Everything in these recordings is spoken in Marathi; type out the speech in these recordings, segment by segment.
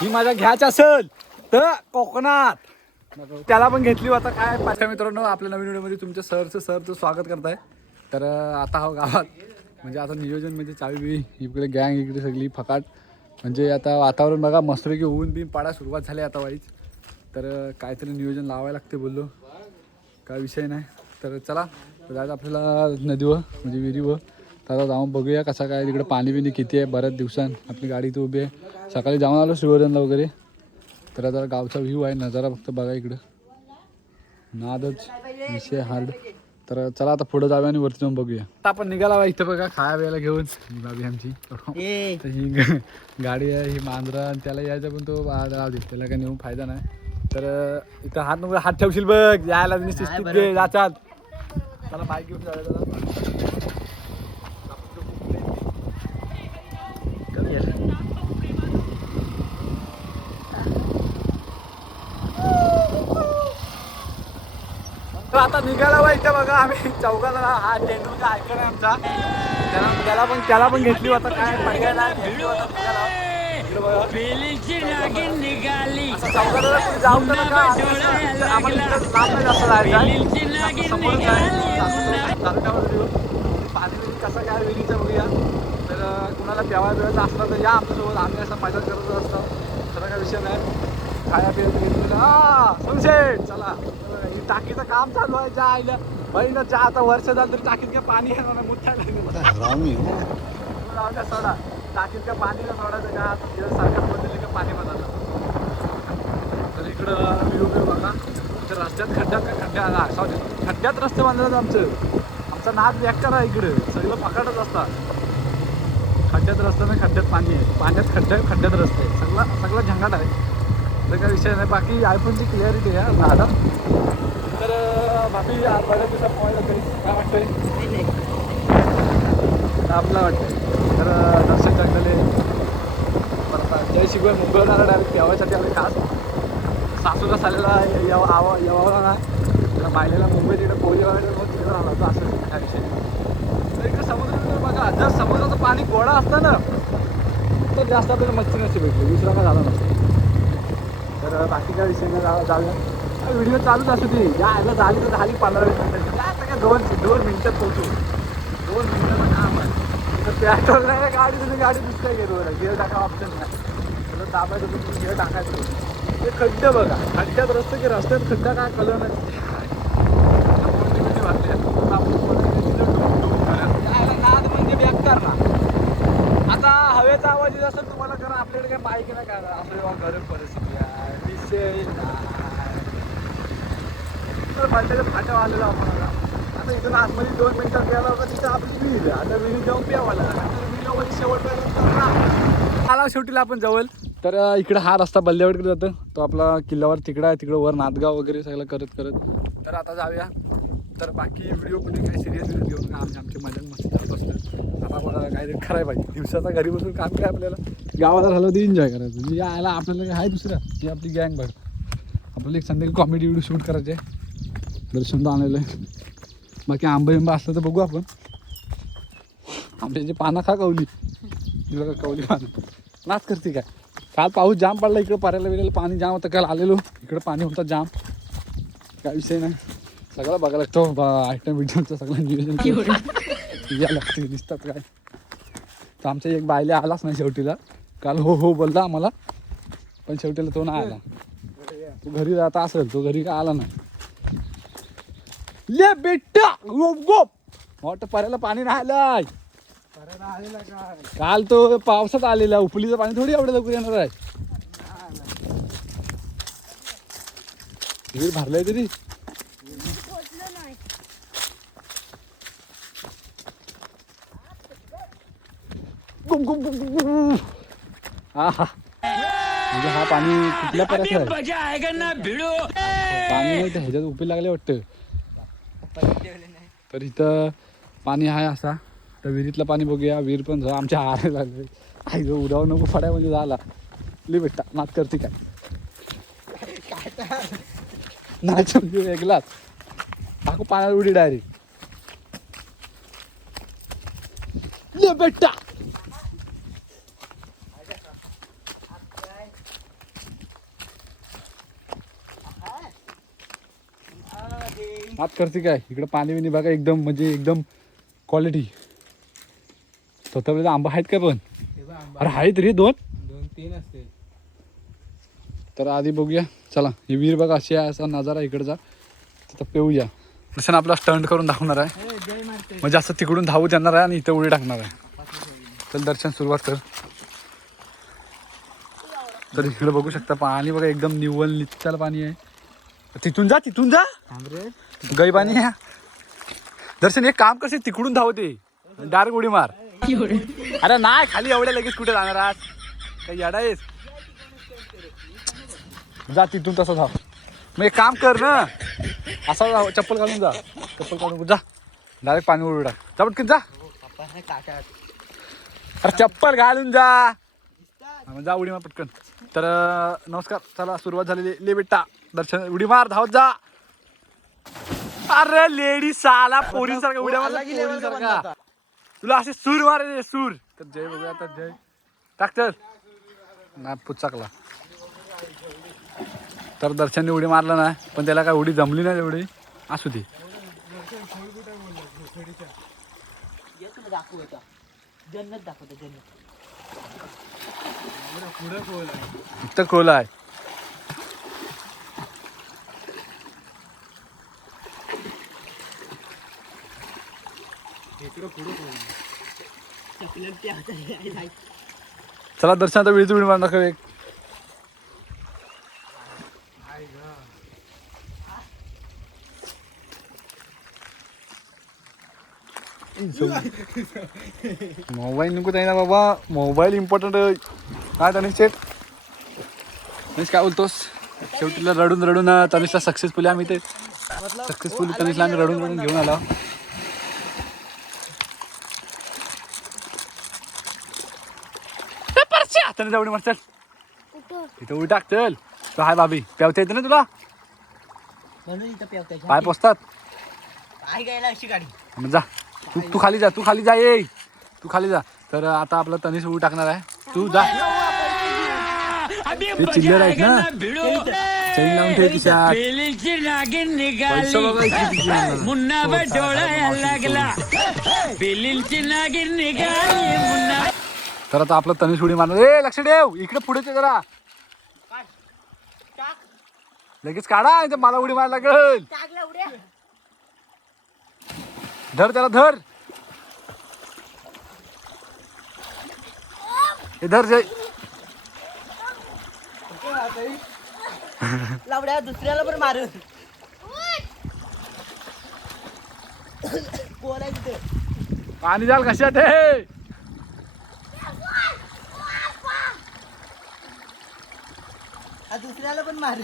ही माझ्या घ्यायची असेल तर कोकणात त्याला पण घेतली होता काय पाचव्या मित्रांनो आपल्या नवीन व्हिडिओमध्ये तुमच्या सरचं स्वागत करताय. तर आता हा गावात म्हणजे आता नियोजन म्हणजे चावी इकडे गँग इकडे सगळी फकाट म्हणजे आता वातावरण बघा मस्तपैकी ऊन बिन पाडा सुरुवात झाली आता वाईच. तर काहीतरी नियोजन लावायला लागते बोललो काय विषय नाही. तर चला जायचं आपल्याला नदीवर म्हणजे विहिरीवर. तर आता जाऊन बघूया कसा काय तिकडे पाणी बिणी किती आहे. बऱ्याच दिवसांत आपली गाडी इथे उभी आहे. सकाळी जाऊन आलो श्रीवर्धनला वगैरे. तर आता गावचा व्ह्यू आहे नजारा फक्त बघा इकडं नादच विषय हार्ड. तर चला आता पुढे जाऊया आणि वरती जाऊन बघूया. आता आपण निघाला बा इथं बघा खाया वेळेला घेऊन बाबी आमची. तर ही गाडी आहे ही मांजरा आणि त्याला यायचा पण तो राहू दे त्याला काही नेऊन फायदा नाही. तर इथं हात ठेवशील बघ यायला जातात. त्याला बाईक घेऊन जायचं. आता निघाला बा इथे बघा आम्ही चौकाला हा टेंडूचा ऐकण आहे आमचा. त्याला पण घेतली होता काय पर्यायला घेतली होता निघाली चौकाला जाऊ नका आम्हाला जास्त जायचं समोर पाणी कसं काय विहिरीचं बघूया. तर कुणाला प्यावायला वेळेचं असलं तर या आमच्यासोबत आम्ही असं मजा करत असतो. खरं काय विषय नाही खाया पियाचं घेतलेलं हा सनसेट. चला ही टाकीचं काम चालू आहे ज्या आईला भाई ना चहा आता वर्ष झालं तरी टाकीत काय पाणी येणार नाही मुठ्या सोडा टाकीत काय पाणी ना सोडायचं का आता सरकार बदलले का पाणी बदललं. तर इकडं व्ह्यू बघा तर रस्त्यात खड्ड्यात रस्ते बांधतात आमचा नाद बेकार आहे इकडे सगळं फकाटच असतात. खड्ड्यात रस्ता नाही खड्ड्यात पाणी आहे पाण्यात खड्ड्यात रस्ते सगळं झंगाट आहे. तर काय विषय नाही बाकी आयफोनची क्लिअरिटी आहे आता. तर बाकी बऱ्याच दिवसात पॉईंट होते काय वाटतंय आपला वाटतंय. तर दर्शन जगलेले परत जय शिकवे मुंबईला डायरेक्ट ठेवायसाठी आम्ही खास सासूला सालेला यावा ना तर बायलेला मुंबई तिकडे पोळी वगैरे मग तिकडे राहिला होता असं काय विषय. तर इकडे समुद्र बघा जर समुद्राचं पाणी गोडा असतं ना तर जास्त आपल्याला मच्छी नसते भेटली दुसरा काय झाला नसतं. तर बाकी काय विषय नाही जाऊया व्हिडिओ चालूच असू दे यायला झाली तर झाली 15-20 मिनिटं आता काय 2 मिनिटात पोहोचू 2 मिनिटाचं काम आहे. तर पेट्रोल नाही गाडी तुम्ही गाडी दुसऱ्या गेअरवर आहे गिअर टाका ऑप्शन नाही तुला दाबायचं तुम्ही गिअर टाकायचं. ते खड्डे बघा खड्ड्यात रस्ते की रस्त्यात खड्डा काय कलर नाही नाद म्हणजे बेकार ना. आता हवेचा आवाज येत असेल तुम्हाला कारण आपल्याकडे काय बाईक नाही का असं गरम परिस्थिती आहे विषय तर फाट्या आलेला आपण आता इथून आतमध्ये 2 मिनिटात गेला होता तिथं आपली विहीर आहे. आता विहीर जाऊन प्यावायला व्हिडिओमध्ये शेवट आला शेवटीला आपण जवळ. तर इकडं हा रस्ता बल्लेवाडीकडे जातो तो आपला किल्ल्यावर तिकडं आहे तिकडं वर नांदगाव वगैरे सगळं करत तर आता जाऊया. तर बाकी व्हिडिओमध्ये काही सिरियस घेऊ नका आमची मजा मस्त चालत असतं. आता बघा काहीतरी करायला पाहिजे दिवसाचा घरी बसून काम काय आपल्याला गावाला झालं तर एन्जॉय करायचं म्हणजे यायला आपल्याला काय आहे दुसरं ही आपली गँग बघ आपल्याला एक संध्याकाळी कॉमेडी व्हिडिओ शूट करायचे आहे. दर्शन तर आणलेलं आहे बाकी आंबा असलं तर बघू आपण. आंब्याची पानं खा कवली बघा कवली पानं नाच करते काय. काल पाऊस जाम पडला इकडं पाऱ्याला वेळेला पाणी जाम होतं काल आलेलो इकडं पाणी होतं जाम काय विषय नाही. सगळं बघायला लागतो आयटम बिटमचं सगळं नियोजन या लागते दिसतात काय. तर आमच्या एक बायले आलाच नाही शेवटीला काल हो बोलला आम्हाला पण शेवटीला तो नाही आला. तो घरी जाता असेल तो घरी काय आला नाही. ले बेटा गोप गोप वाटतं पर्याला पाणी नाही आलंय काल तो पावसात आलेला उपलीचं पाणी थोडी एवढं लवकर येणार आहे. विहीर भरलंय तरी हा म्हणजे हा पाणी कुठल्या पर्यंत पाणी नाही तर ह्याच्यात उपी लागले वाटतं. तर इथं पाणी आहे असा तर विहिरीतलं पाणी बघूया. विहीर पण आमच्या हारायला लागले आई उडाव नको फड्या म्हणजे झाला लई बेटा नाच करते काय नाही समजू वेगळाच टाकू पाण्यात उडी डायरेक्ट ले बेटा हात करते काय इकडं पाणी बिनी बघा एकदम म्हणजे एकदम क्वालिटी. स्वतः आंबा आहेत का पण? अरे आहेत रे 2-3 असते. तर आधी बघूया चला. ही विहीर बघा अशी आहे, असा नजारा इकडचा. तिथं पेऊया. दर्शन आपला स्टंट करून दाखवणार आहे म्हणजे असं तिकडून धावत येणार आहे आणि इथं उडी टाकणार आहे. चल दर्शन सुरुवात कर. तर इकडे बघू शकता पाणी बघा एकदम निव्वळ निच्चाल पाणी आहे. तिथून जा गई पाणी आहे. दर्शन एक काम कसे तिकडून धावते डायरेक्ट उडी मार. अरे नाही खाली एवढ्या लगेच कुठे जाणार आज काही येडा आहेस. जा तिथून तसं धाव. मग एक काम कर ना असा चप्पल घालून जा. चप्पल काढून जा डायरेक्ट पाणी उडी टाक. जा पटकन जा. अरे चप्पल घालून जा. जा उडी मार पटकन. तर नमस्कार चला सुरुवात झालेली. ले बेटा दर्शन उडी मार धावत जा. अरे लेडीज साला पोरींसारखा उड्या मारला तुला असे सूर मारायचे सूर. तर जय बघूया आता जय टाक चल नाही पुचाकला. तर दर्शनने उडी मारला ना पण त्याला काय उडी जमली नाही तेवढी. असू दे इथं खोल आहे. चला दर्शन आता वेळीच उडी मार नका एक. मोबाईल नको आहे ना बाबा. मोबाईल इम्पॉर्टंट काय तनिष शेट. तनिष काय बोलतोस. शेवटीला रडून रडून तनिषला सक्सेसफुली आम्ही ते सक्सेसफुली तनिषला आम्ही रडून रडून घेऊन आलो. हाताने जाऊन मार चल इथं उडी टाक चल. तो हाय भाभी पेवता येते ना तुला पाय पोचतात. मग जा तू खाली जा. तू खाली जा ये तू खाली जा. तर आता आपला तनिष उडी टाकणार आहे. तू जा. ते चिल्लर आहेत ना चैन लावून ठेव तिच्या. तर आता आपलं तनिष उडी मारणार. ए लक्ष ठेव इकडे पुढे जरा लगेच काढा मला उडी मारायला लागेल. धर त्याला धर. हे धर जय. लावड्या दुसऱ्याला पण मार. पाणी जाल कशात हे. दुसऱ्याला पण मार.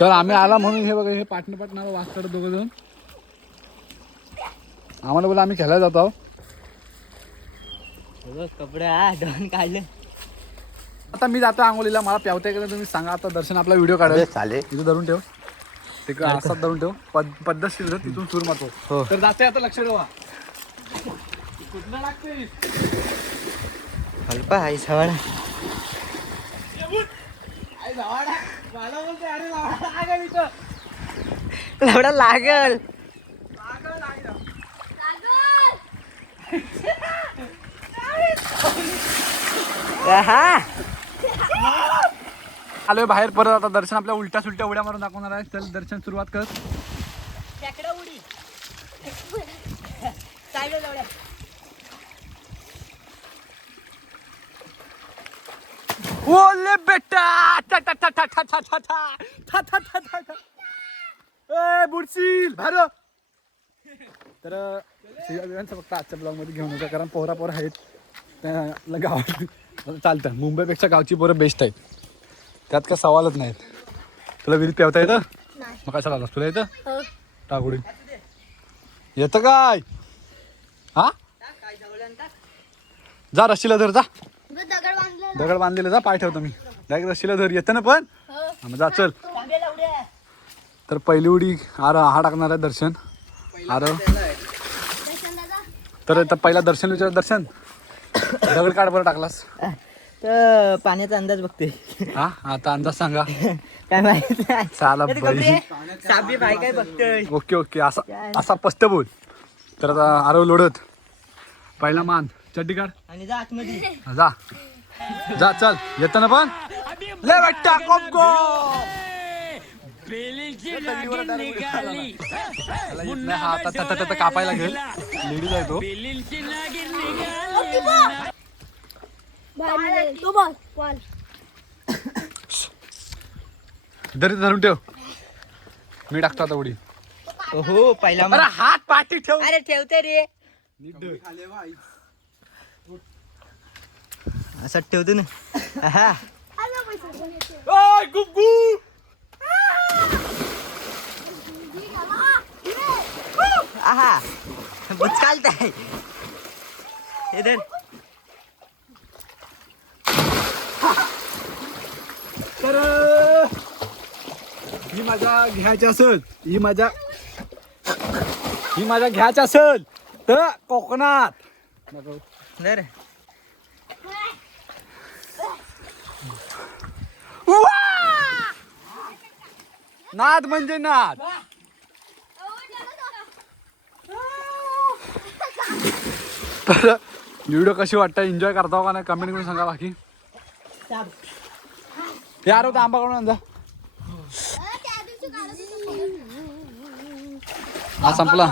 तर आम्ही आला म्हणून हे बघा हे पाटणं वाच करत दोघं जण. आम्हाला बोला आम्ही खेळायला जातो. कपडा डॉन काढले. आता मी जातो आंघोळीला. मला प्यावता का तुम्ही सांगा. आता दर्शन आपला व्हिडिओ काढायला चालेल. इथं धरून ठेव ते असाच धरून ठेव पद्धतशीर तिथून सूर मारतो. तर जाते आता लक्ष ठेवा. कुठलं लागते हलपा आई सवाडा. लावडा लागल. आलोय बाहेर परत. आता दर्शन आपल्या उलट्या सुलट्या उड्या मारून दाखवणार आहे. चल दर्शन सुरुवात कर. उडी ओले बेटा टा टा टा टा टा टा टा टा टा टा टा टा. ए बुडशील बाहेर. तर सगळ्यांचं फक्त आजच्या ब्लॉगमध्ये घेऊन नका कारण पोरा आहेत त्या गावात चालतं. मुंबईपेक्षा गावची पोरं बेस्ट आहेत. त्यात काय सवालच नाहीत. तुला विहिरीत पेवता येतं मग कशाला आलास. तुला येतं टाकुडी येतं काय. हा जा रशीला धर जा. दगड बांधलेलं जा पाय ठेवतो मी डायरेक्ट रशीला धर. येतं ना पण मग जा चल. तर पहिली उडी हा टाकणार आहे दर्शन. तर पहिला दर्शन विचार. दर्शन दगड काढ बरं टाकलास. तर पाण्याचा अंदाज बघतोय हा आता अंदाज सांगा. काय माहित नाही. चाला ए, ते गबरे, साबी भाई काय बघतोय. ओके ओके असा असा स्पष्ट बोल. तर आता आरव लोडत पहिला मान चड्डी काढ आणि जा आतमध्ये. जा जा चल येताना पण ले बेटा कोप गो हा आता कापायला घेईल लेडीज आहे तो. दरी धरून ठेव मी टाकतो आता उडी. हो पहिला अरे हात पाठी ठेव. अरे ठेवते रे असं ठेवतो ना. हा ओय गुग्गू आहा बुचकालताय. हे धर. तर ही माझा घ्यायची असेल ही माझा घ्यायची असेल तर कोकणात धर. नाद म्हणजे नाद. तर व्हिडिओ कशी वाटतं एन्जॉय करता का नाही कमेंट करून सांगा. बाकी यार होता आंबा काढून आणजा. हा संपला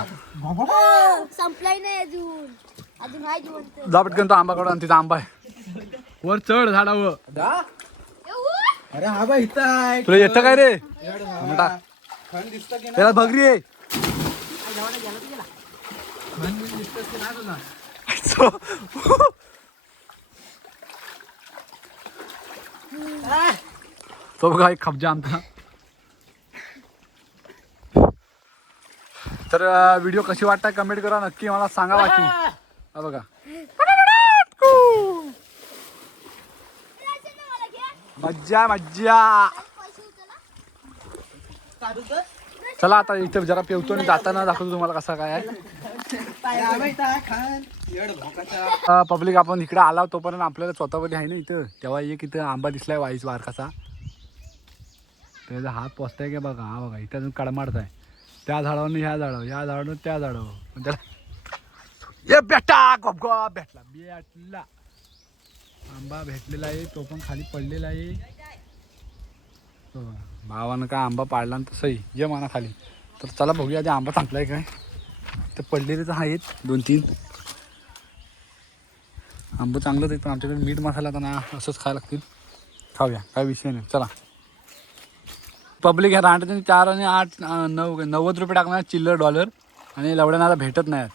संपलाय नाही अजून अजून आहे जिवंत. जा पटकन तो आंबा काढून आण. तिचा आंबा आहे वर चढ झाडावर. अरे हा बाई इथं आहे. तुला येतं काय रे म्हणता खण दिसतं की त्याला बघरी आहे. तो बघा एक खबजा आमचा. तर व्हिडिओ कशी वाटतं कमेंट करा नक्की मला सांगा. बाकी हा बघा मज्जा मज्जा. चला आता इथं जरा पेवतो आणि जाताना दाखवतो तुम्हाला कसा काय आहे. हा बाई इथं आहे खण. येड भोकाचा. पब्लिक आपण इकडे आला तोपर्यंत आपल्याला स्वतःमध्ये आहे ना इथं तेव्हा एक इथं आंबा दिसलाय वाईस वारकाचा. त्याचा हात पोचताय की बघा. हा बघा इथं अजून कडमाडत आहे. त्या झाडावर ह्या झाडावर या झाडावर त्या झाडावर पण त्याला ये बेटा गप गप भेटला भेटला आंबा भेटलेला आहे. तो पण खाली पडलेला आहे. भावानं काय आंबा पाडला तसंही ये म्हणा खाली. तर चला बघूया आधी आंबा चांगला आहे काय. तर पडलेलेच आहेत 2-3 आंबं चांगलंच आहेत पण आमच्याकडे मीठ मसाला तर ना असंच खायला लागतील. खाऊया काय विषय नाही. चला पब्लिक ह्या राहण्यात 4 आणि 8 90 रुपये टाकणार चिल्लर डॉलर आणि लवड्यांना भेटत नाहीत.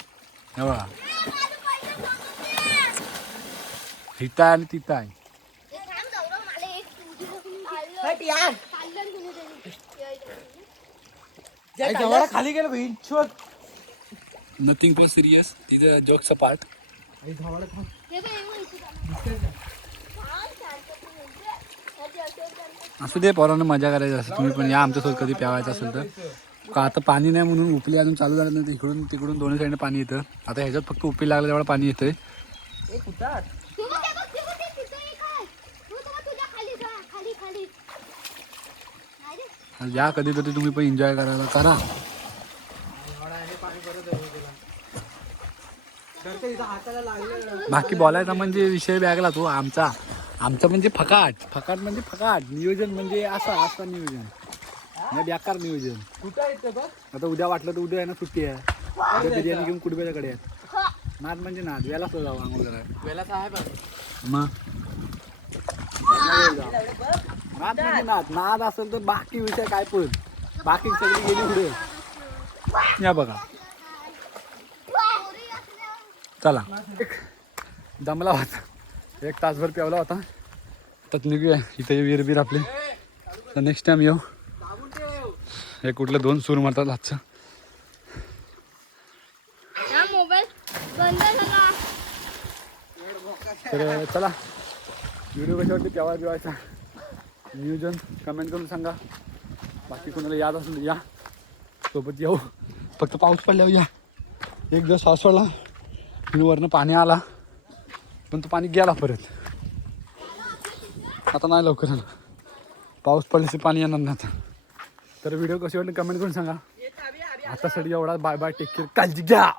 हे बघा इथं आहे आणि तिथं आहे. हट यार. जवळ खाली गेलं भाई. शोध. नथिंग फॉर सिरियस तिथं जग सपाट. आई धावाला थांब. असू दे पोरांना मजा करायची असेल तुम्ही पण या आमच्यासोबत कधी प्यावायचं असेल तर. का आता पाणी नाही म्हणून उपली अजून चालू झालं नाही. इकडून तिकडून दोन्ही साईडने पाणी येतं. आता ह्याच्यात फक्त उपली लागलं तेवढं पाणी येतंय. या कधीतरी तुम्ही पण एन्जॉय करायला करा. बाकी बोलायचा म्हणजे विषय वेगळा तो आमचा म्हणजे फकाट म्हणजे फकाट. नियोजन म्हणजे असं नियोजन नाही बेकार नियोजन. कुठं आहे ते बघ. आता उद्या वाटलं तर उद्या आहे ना सुट्टी आहे. उद्या बिर्याणी घेऊन कुडब्याच्याकडे आहे. नाद म्हणजे नाद वेळाच जाऊ आंघोळ करायला. वेलाचा आहे बघ. मग नाद म्हणजे नाद असेल तर बाकी विषय काय पण बाकी सगळी गेली पुढे. या बघा चला दमला होता 1 तासभर प्यावला होता. तर निघूया इथे वीर आपले. तर नेक्स्ट टाइम येऊ. हे कुठले 2 सूर मारतात हातचं. मोबाईल बंद झाला. तर चला व्हिडिओ कशा वाटते प्यावा बिवायचा नियोजन कमेंट करून सांगा. बाकी कोणाला याद असेल या सोबत येऊ. फक्त पाऊस पडल्यावर या. एक दिवस पाऊस पडला वरनं पाणी आला पण तो पाणी गेला परत. आता नाही लवकर येणार. पाऊस पडल्याचे पाणी येणार नाही आता. तर व्हिडिओ कशी वाटली कमेंट करून सांगा. आतासाठी एवढा. बाय बाय, टेक केअर, काळजी घ्या.